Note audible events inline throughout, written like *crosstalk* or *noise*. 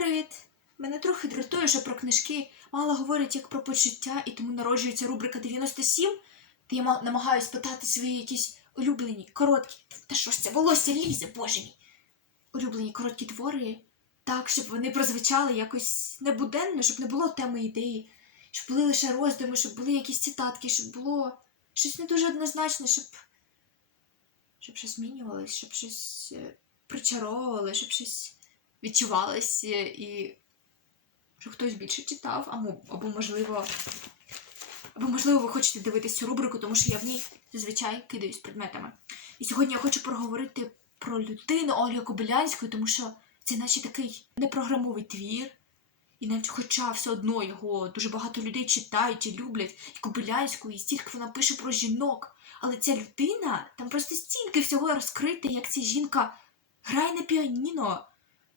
Привіт! Мене трохи дратує, що про книжки мало говорять як про почуття, і тому народжується рубрика 97, де я ма- намагаюсь питати свої якісь улюблені, короткі. Та що ж це волосся лізе, боже мій! Улюблені короткі твори, так, щоб вони прозвучали якось небуденно, щоб не було теми ідеї, щоб були лише роздуми, щоб були якісь цитатки, щоб було щось не дуже однозначне, щоб, щоб щось змінювалось, щоб щось е, причаровували, щоб щось відчувалось е, і що хтось більше читав, або, можливо. Або, можливо, ви хочете дивитися цю рубрику, тому що я в ній зазвичай кидаюсь предметами. І сьогодні я хочу проговорити про людину Ольги Кобилянської, тому що це наче такий непрограмовий твір. І навіть хоча все одно його дуже багато людей читають і люблять, і Кобилянську, і стільки вона пише про жінок. Але ця людина, там просто стільки всього розкрите, як ця жінка грає на піаніно,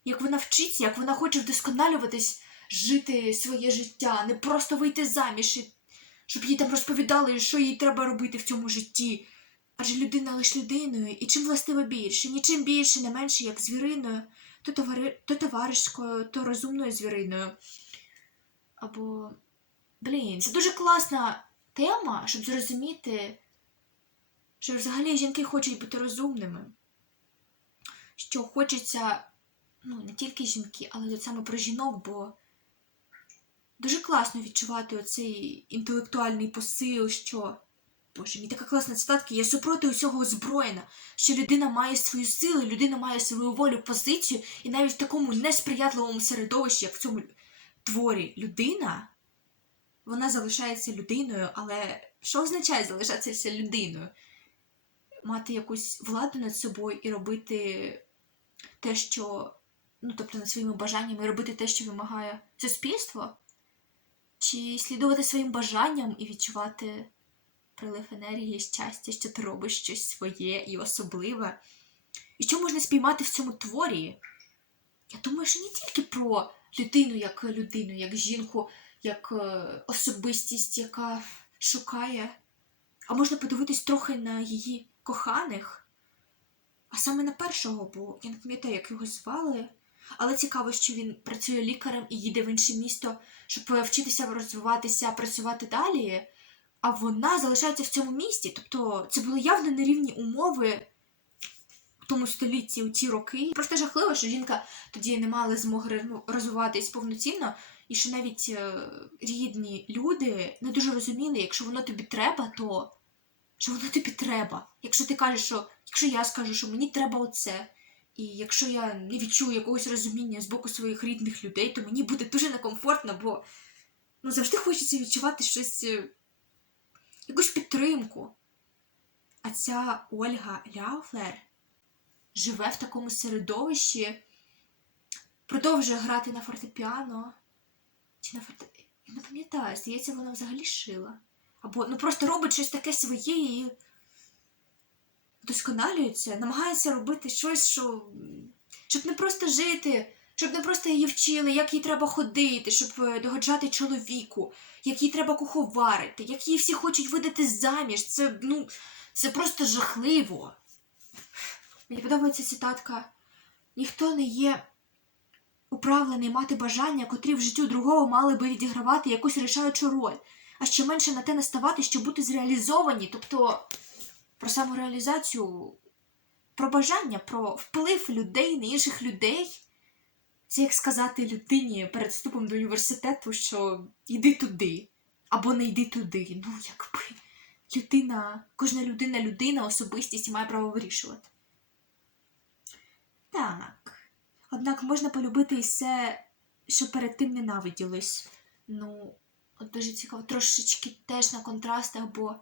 як вона вчиться, як вона хоче вдосконалюватись, жити своє життя, не просто вийти заміж, щоб їй там розповідали, що їй треба робити в цьому житті. Адже людина лише людиною, і чим властиво більше, нічим більше, не менше, як звіриною, то, товари... то товаришкою, то розумною звіриною. Або. Блін, це дуже класна тема, щоб зрозуміти, що взагалі жінки хочуть бути розумними. Що хочеться ну, не тільки жінки, але саме про жінок, бо дуже класно відчувати оцей інтелектуальний посил, що. Боже, мій така класна цитатка, я супроти усього озброєна, що людина має свою силу, людина має свою волю, позицію, і навіть в такому несприятливому середовищі, як в цьому творі людина, вона залишається людиною, але що означає залишатися людиною? Мати якусь владу над собою і робити те, що ну, тобто над своїми бажаннями робити те, що вимагає суспільство, чи слідувати своїм бажанням і відчувати прилив енергії, щастя, що ти робиш щось своє і особливе. І що можна спіймати в цьому творі? Я думаю, що не тільки про людину як людину, як жінку, як е, особистість, яка шукає, а можна подивитись трохи на її коханих, а саме на першого, бо я не пам'ятаю, як його звали. Але цікаво, що він працює лікарем і їде в інше місто, щоб е, вчитися розвиватися, працювати далі. А вона залишається в цьому місті. Тобто це були явно нерівні умови в тому столітті у ті роки. Просто жахливо, що жінка тоді не мала змоги розвиватись повноцінно, і що навіть е, рідні люди не дуже розуміли, якщо воно тобі треба, то що воно тобі треба. Якщо ти кажеш, що якщо я скажу, що мені треба оце. І якщо я не відчую якогось розуміння з боку своїх рідних людей, то мені буде дуже некомфортно, бо ну, завжди хочеться відчувати щось, е, якусь підтримку. А ця Ольга Ляуфлер живе в такому середовищі, продовжує грати на фортепіано. Чи на форте... Я не пам'ятаю, здається, вона взагалі шила. Або ну просто робить щось таке своє і вдосконалюється, намагається робити щось, що... щоб не просто жити, щоб не просто її вчили, як їй треба ходити, щоб е, догоджати чоловіку, як їй треба куховарити, як її всі хочуть видати заміж. Це, ну, це просто жахливо. Мені подобається цитатка. Ніхто не є управлений мати бажання, котрі в життю другого мали би відігравати якусь рішаючу роль, а ще менше на те наставати, щоб бути зреалізовані, тобто про самореалізацію, про бажання, про вплив людей на інших людей. Це як сказати людині перед вступом до університету, що йди туди, або не йди туди. Ну, якби людина, кожна людина людина, особистість і має право вирішувати. Так. Однак можна полюбити і все, що перед тим ненавиділось. Ну, от дуже цікаво, трошечки теж на контрастах, бо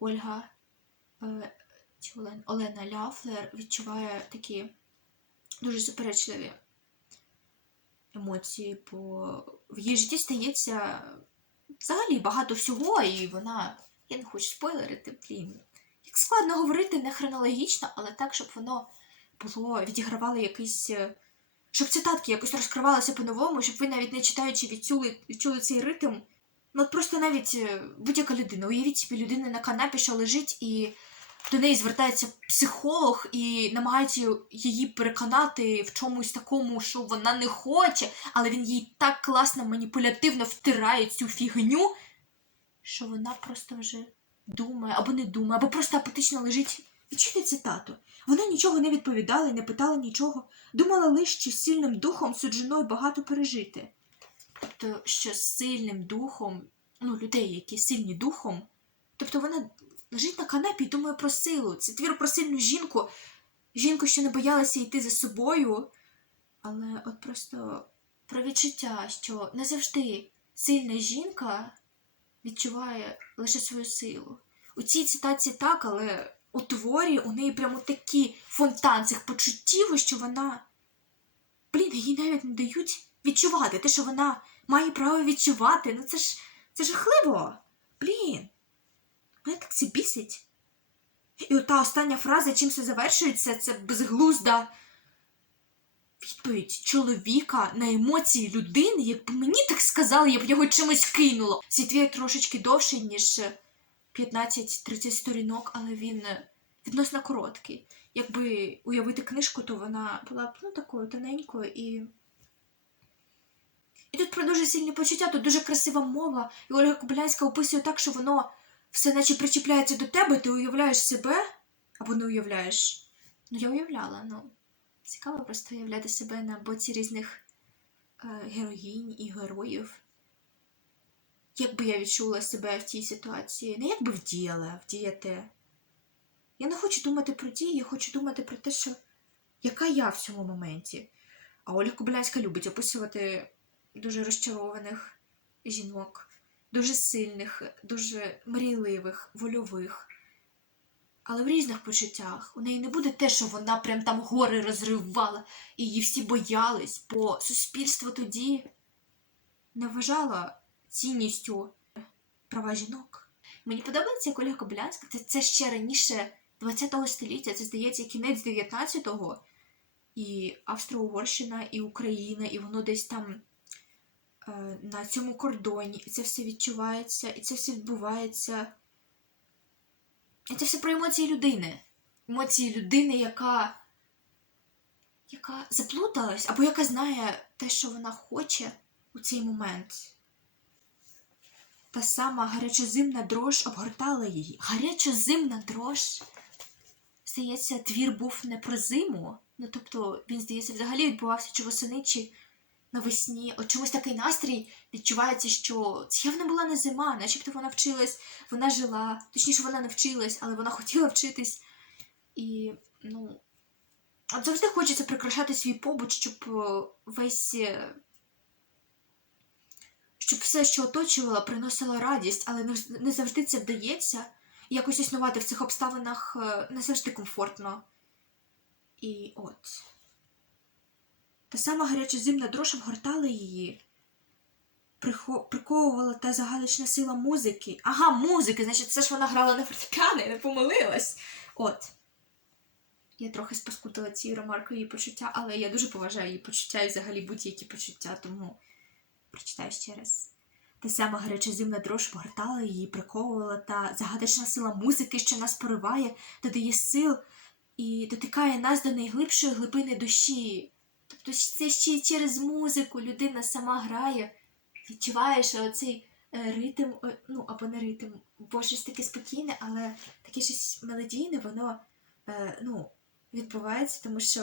Ольга чи Олена, Ляфлер відчуває такі дуже суперечливі емоції, бо в її житті стається взагалі багато всього, і вона. Я не хочу спойлерити, блін. Як складно говорити не хронологічно, але так, щоб воно було, відігравало якийсь. е, Щоб цитатки якось розкривалися по-новому, щоб ви навіть не читаючи відчули, відчули цей ритм. Ну, от просто навіть е, будь-яка людина. Уявіть собі людину на канапі, що лежить і до неї звертається психолог і намагається її переконати в чомусь такому, що вона не хоче, але він їй так класно маніпулятивно втирає цю фігню, що вона просто вже думає або не думає, або просто апатично лежить. Відчуйте цитату. Вона нічого не відповідала і не питала нічого, думала лише, що сильним духом суджено багато пережити. Тобто, що сильним духом, ну, людей, які сильні духом, тобто вона лежить на канапі і думає про силу. Це твір про сильну жінку, жінку, що не боялася йти за собою, але от просто про відчуття, що не завжди сильна жінка відчуває лише свою силу. У цій цитації так, але у творі у неї прямо такий фонтан цих почуттів, що вона. Блін, їй навіть не дають відчувати те, що вона має право відчувати. Ну це ж це жахливо. Блін. Мене так це бісить. І ота остання фраза, чим все завершується, це безглузда відповідь чоловіка на емоції людини. Якби мені так сказали, я б його чимось кинула. Твір трошечки довший, ніж 15-30 сторінок, але він е, відносно короткий. Якби уявити книжку, то вона була б ну, такою тоненькою і. І тут про дуже сильні почуття, тут дуже красива мова, і Ольга Кобилянська описує так, що воно все наче причіпляється до тебе, ти уявляєш себе або не уявляєш. Ну, я уявляла, ну. Цікаво просто уявляти себе на боці різних е, героїнь і героїв. Як би я відчула себе в тій ситуації? Не як би вдіяла, вдіяти. Я не хочу думати про дії, я хочу думати про те, що яка я в цьому моменті. А Ольга Кобилянська любить описувати дуже розчарованих жінок, дуже сильних, дуже мрійливих, вольових. Але в різних почуттях у неї не буде те, що вона прям там гори розривала, і її всі боялись, бо суспільство тоді не вважало цінністю права жінок. Мені подобається як Ольга Кобилянська, це, це ще раніше 20-го століття, це здається кінець 19-го, і Австро-Угорщина, і Україна, і воно десь там на цьому кордоні, і це все відчувається, і це все відбувається. І це все про емоції людини. Емоції людини, яка, яка заплуталась, або яка знає те, що вона хоче у цей момент. Та сама гарячозимна дрож обгортала її. Гарячозимна дрож. Здається, твір був не про зиму. Ну, тобто, він, здається, взагалі відбувався чи восени, чи навесні. От чомусь такий настрій відчувається, що це явно була не зима, начебто вона вчилась, вона жила, точніше, вона не вчилась, але вона хотіла вчитись. І, ну, от завжди хочеться прикрашати свій побут, щоб е, весь. е, Щоб все, що оточувало, приносило радість, але не завжди це вдається. І якось існувати в цих обставинах е, не завжди комфортно. І от. Та сама гарячозимна дрож обгортала її, прихо- приковувала та загадочна сила музики. Ага, музики, значить, це ж вона грала на фортепіано, я не помилилась. От. Я трохи спаскутила цією ремаркою її почуття, але я дуже поважаю її почуття і взагалі будь-які почуття, тому прочитаю ще раз. Та сама гарячозимна дрож погортала її, приковувала та загадочна сила музики, що нас пориває, додає сил і дотикає нас до найглибшої глибини душі. Тобто це ще й через музику людина сама грає, відчуває, що оцей е, ритм, е, ну або не ритм, бо щось таке спокійне, але таке щось мелодійне, воно е, ну, відбувається, тому що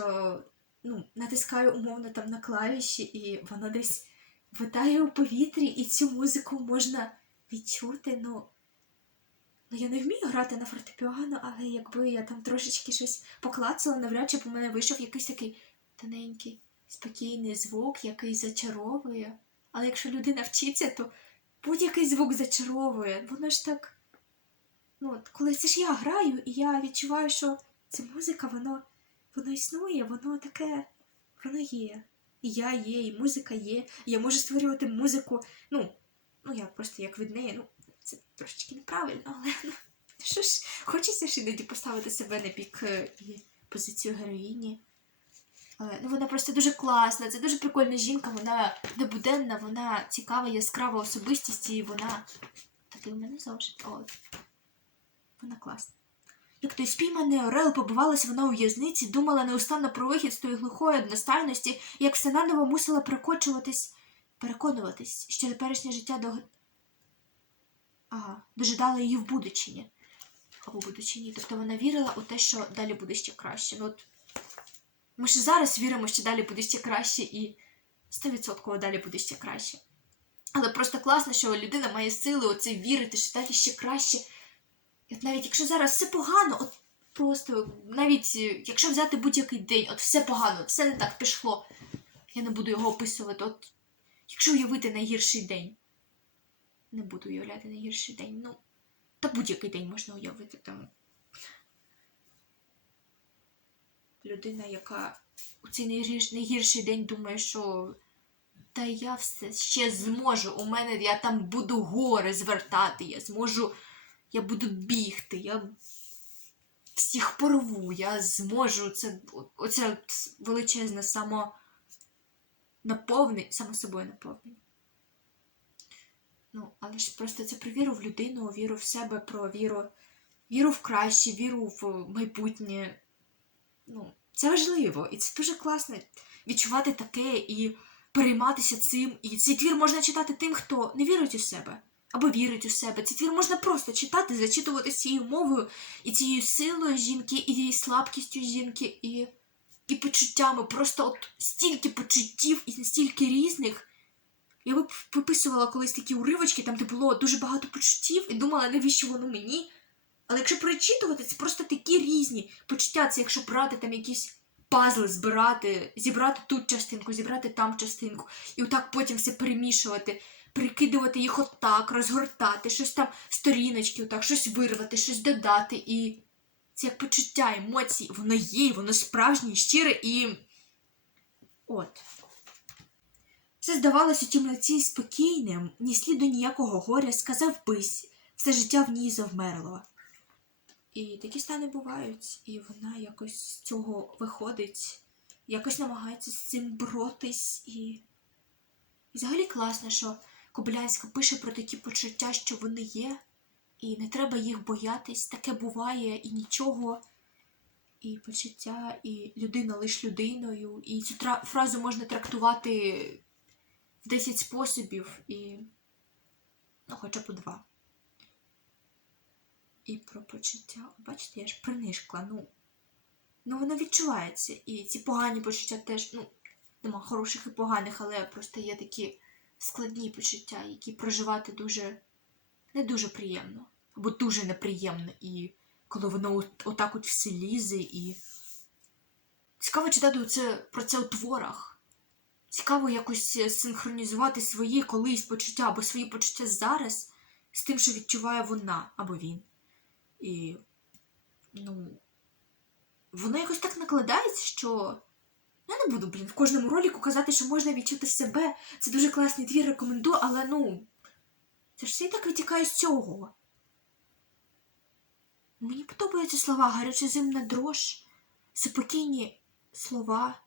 ну, натискаю умовно там на клавіші, і воно десь витає у повітрі, і цю музику можна відчути. Ну, ну я не вмію грати на фортепіано, але якби я там трошечки щось поклацала, навряд чи б у мене вийшов якийсь такий тоненький, спокійний звук, який зачаровує. Але якщо людина вчиться, то будь-який звук зачаровує. Воно ж так. Ну, от коли це ж я граю, і я відчуваю, що ця музика, воно, воно існує, воно таке, воно є. І я є, і музика є. І я можу створювати музику. Ну, ну я просто як від неї, ну, це трошечки неправильно, але ну, що ж, хочеться ж іноді поставити себе на бік е, і позицію героїні. Але ну, вона просто дуже класна, це дуже прикольна жінка, вона небуденна, вона цікава, яскрава особистість, і вона. Та ти у мене зошит. От. Вона класна. Як той спійманий Орел побивалась вона у в'язниці, думала неустанно про вихід з тої глухої одностайності, як все наново мусила перекочуватись, переконуватись, що теперішнє життя до... ага, дожидало її в будучині. Або будучині. Тобто вона вірила у те, що далі буде ще краще. Ну, от... Ми ж зараз віримо, що далі буде ще краще, і 100% далі буде ще краще. Але просто класно, що людина має сили оце вірити, що далі ще краще. От навіть якщо зараз все погано, от просто навіть е, якщо взяти будь-який день, от все погано, все не так пішло. Я не буду його описувати. От якщо уявити найгірший день, не буду уявляти найгірший день, ну, та будь-який день можна уявити там. Людина, яка у цей найгірш- найгірший день думає, що та я все ще зможу. У мене я там буду гори звертати, я зможу, я буду бігти, я всіх порву, я зможу. Це от величезне само наповнення, само собою наповнення. Ну, але ж просто це про віру в людину, віру в себе, про віру, віру в краще, віру в майбутнє. Ну, це важливо, і це дуже класно відчувати таке і перейматися цим. І цей твір можна читати тим, хто не вірить у себе або вірить у себе. Цей твір можна просто читати, зачитувати цією мовою і цією силою жінки, і її слабкістю жінки, і, і почуттями. Просто от стільки почуттів і настільки різних. Я вип- виписувала колись такі уривочки, там де було дуже багато почуттів, і думала, навіщо воно мені. Але якщо перечитувати, це просто такі різні почуття. Це якщо брати там якісь пазли, збирати, зібрати тут частинку, зібрати там частинку, і отак потім все перемішувати, прикидувати їх отак, розгортати, щось там, сторіночки, отак, щось вирвати, щось додати. І це як почуття, емоції, воно є, воно справжнє, щире і. От. Все здавалося у тімноті спокійним, ні сліду ніякого горя, сказав бись, все життя в ній завмерло. І такі стани бувають, і вона якось з цього виходить, якось намагається з цим боротись. І, і взагалі класно, що Кобилянська пише про такі почуття, що вони є, і не треба їх боятись, таке буває і нічого. І почуття, і людина лиш людиною. І цю фразу можна трактувати в 10 способів, і ну, хоча б у два. І про почуття. Бачите, я ж принишкла. Ну, ну воно відчувається. І ці погані почуття теж, ну, нема хороших і поганих, але просто є такі складні почуття, які проживати дуже не дуже приємно. Або дуже неприємно. І коли воно отак от все лізе і. Цікаво читати це, про це у творах. Цікаво якось е, синхронізувати свої колись почуття або свої почуття зараз з тим, що відчуває вона або він. І ну, воно якось так накладається, що я не буду, блін, в кожному роліку казати, що можна відчути себе. Це дуже класний твір, рекомендую, але ну. Це ж все і так витікає з цього. Мені подобаються слова гарячозимна дрож, спокійні слова.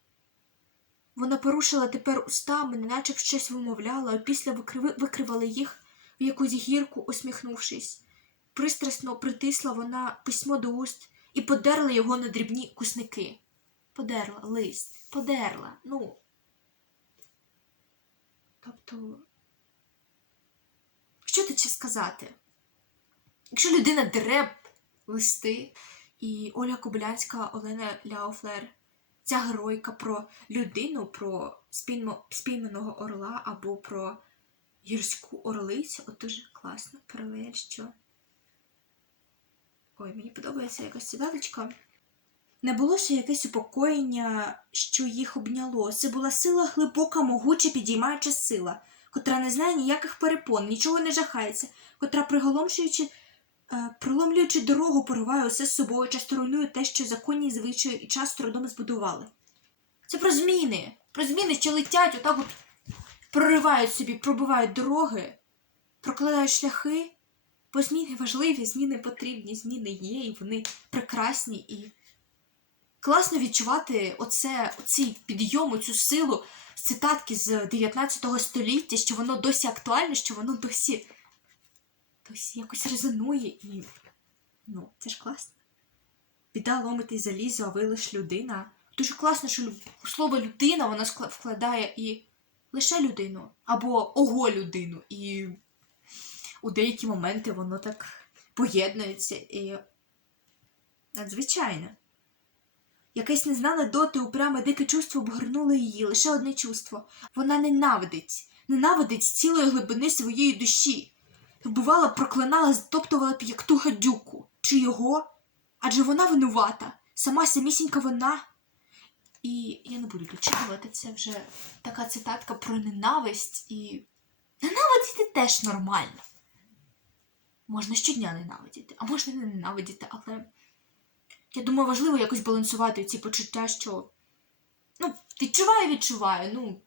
Вона порушила тепер устами, неначе б щось вимовляла, а після викривала їх в якусь гірку, усміхнувшись. Пристрасно притисла вона письмо до уст і подерла його на дрібні кусники. Подерла лист, подерла, ну. Тобто, що тут ще сказати? Якщо людина дере листи, і Оля Кобилянська, Олена Ляуфлер, ця геройка про людину, про спійманого орла або про гірську орлицю, от дуже класно паралель, що. Ой, мені подобається якась цитаточка. Не було ще якесь упокоєння, що їх обняло. Це була сила глибока, могуча, підіймаюча сила, котра не знає ніяких перепон, нічого не жахається, котра, приголомшуючи, е, проломлюючи дорогу, пориває усе з собою, часто руйнує те, що законні звичаї і час трудом збудували. Це про зміни, про зміни, що летять, отак от проривають собі, пробивають дороги, прокладають шляхи. Бо зміни важливі, зміни потрібні, зміни є, і вони прекрасні. І класно відчувати оце, оцей підйом, цю силу з цитатки з 19 століття, що воно досі актуальне, що воно досі, досі якось резонує. І ну, це ж класно. біда ломити залізо, а ви лиш людина. Дуже класно, що слово людина вона вкладає і лише людину, або ого людину. І у деякі моменти воно так поєднується і надзвичайно. Якесь незнане доти упряме дике чувство обгорнуло її, лише одне чувство. Вона ненавидить, ненавидить з цілої глибини своєї душі. Вбивала, проклинала, затоптувала б як ту гадюку. Чи його? Адже вона винувата, сама самісінька вона. І я не буду дочитувати, це вже така цитатка про ненависть і. Ненавидіти теж нормально. Можна щодня ненавидіти, а можна не ненавидіти, але я думаю, важливо якось балансувати ці почуття, що ну, відчуваю, відчуваю, ну.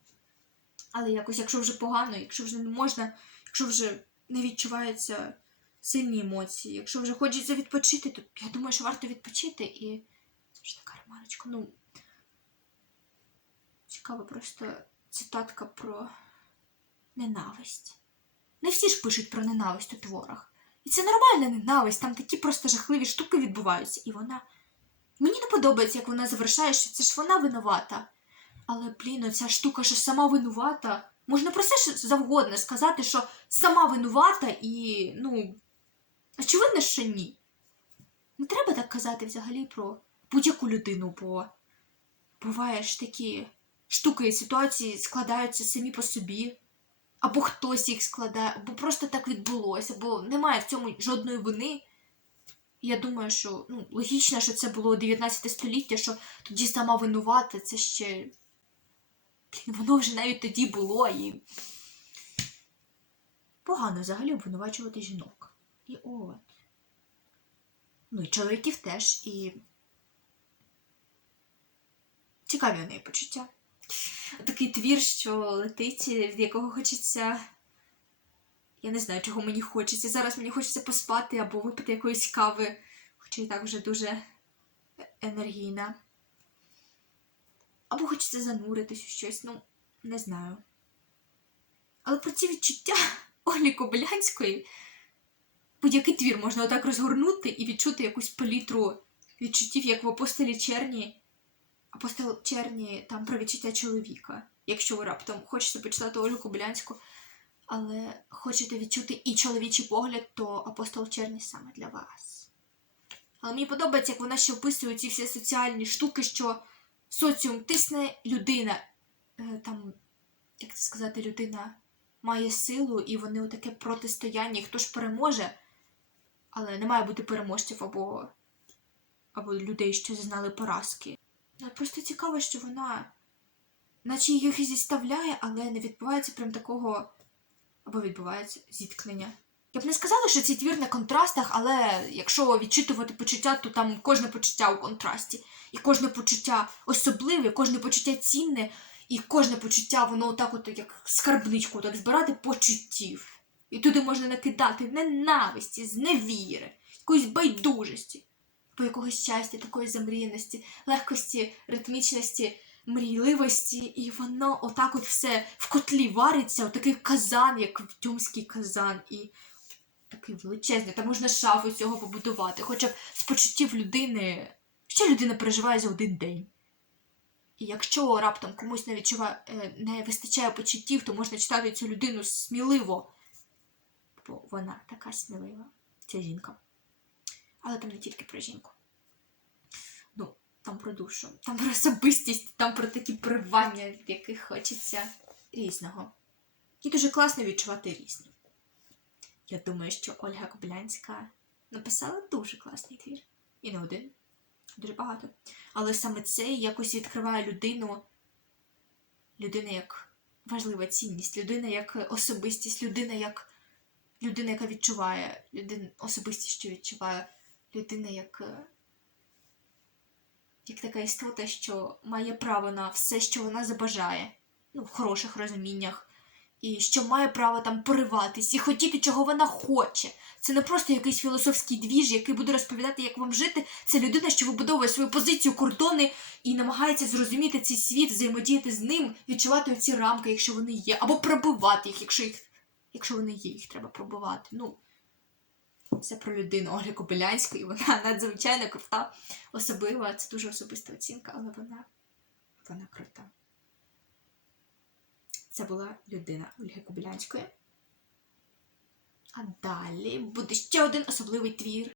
Але якось, якщо вже погано, якщо вже не можна, якщо вже не відчуваються сильні емоції, якщо вже хочеться відпочити, то я думаю, що варто відпочити і. Це ж така ремарочка, ну. Цікава просто цитатка про ненависть. Не всі ж пишуть про ненависть у творах. І це нормальна ненависть, там такі просто жахливі штуки відбуваються, і вона. Мені не подобається, як вона завершає, що це ж вона винувата. Але, блін, оця штука, що сама винувата. Можна про все завгодно сказати, що сама винувата і, ну, очевидно, що ні. Не треба так казати взагалі про будь-яку людину, бо буває ж такі штуки і ситуації складаються самі по собі, або хтось їх складає, або просто так відбулося, бо немає в цьому жодної вини. Я думаю, що ну, логічно, що це було 19 століття, що тоді сама винувата, це ще. Блін, воно вже навіть тоді було і. Погано взагалі обвинувачувати жінок. І от. Ну і чоловіків теж, і. Цікаві у неї почуття. Такий твір, що летить, від якого хочеться. Я не знаю, чого мені хочеться. Зараз мені хочеться поспати або випити якоїсь кави, хоча і так вже дуже енергійна. Або хочеться зануритись у щось, ну, не знаю. Але про ці відчуття *laughs* Олі Кобилянської будь-який твір можна отак розгорнути і відчути якусь палітру відчуттів, як в апостолі Черні. Апостол Черні там про відчуття чоловіка. Якщо ви раптом хочете почитати Олю Кобилянську, але хочете відчути і чоловічий погляд, то апостол Черні саме для вас. Але мені подобається, як вона ще описує ці всі соціальні штуки, що соціум тисне людина. е, Там, як це сказати, людина має силу, і вони у таке протистояння, хто ж переможе, але не має бути переможців або, або людей, що зазнали поразки. Ну, Просто цікаво, що вона, наче їх зіставляє, але не відбувається прям такого або відбувається зіткнення. Я б не сказала, що цей твір на контрастах, але якщо відчитувати почуття, то там кожне почуття у контрасті. І кожне почуття особливе, кожне почуття цінне, і кожне почуття, воно отак, от як скарбничку, так збирати почуттів. І туди можна накидати ненависті, зневіри, якоїсь байдужості, або якогось щастя, такої замріяності, легкості, ритмічності, мрійливості, і воно отак от все в котлі вариться, отакий казан, як тюмський казан, і такий величезний. Там можна шафу цього побудувати, хоча б з почуттів людини, що людина переживає за один день. І якщо раптом комусь не відчуває, е, не вистачає почуттів, то можна читати цю людину сміливо, бо вона така смілива, ця жінка. Але там не тільки про жінку. Ну, там про душу, там про особистість, там про такі привання, в яких хочеться різного. І дуже класно відчувати різні. Я думаю, що Ольга Коблянська написала дуже класний твір. І не один, дуже багато. Але саме це якось відкриває людину, людина як важлива цінність, людина як особистість, людина як людина, яка відчуває, людина, особистість, що відчуває, людина як, е, як така істота, що має право на все, що вона забажає, ну, в хороших розуміннях, і що має право там пориватись і хотіти, чого вона хоче. Це не просто якийсь філософський двіж, який буде розповідати, як вам жити. Це людина, що вибудовує свою позицію, кордони і намагається зрозуміти цей світ, взаємодіяти з ним, відчувати ці рамки, якщо вони є, або пробивати їх, якщо їх, якщо вони є, їх треба пробивати. Ну, Це про людину Ольги Кобилянської. Вона *laughs* надзвичайно крута, особлива. Це дуже особиста оцінка, але вона, вона крута. Це була людина Ольги Кобилянської. А далі буде ще один особливий твір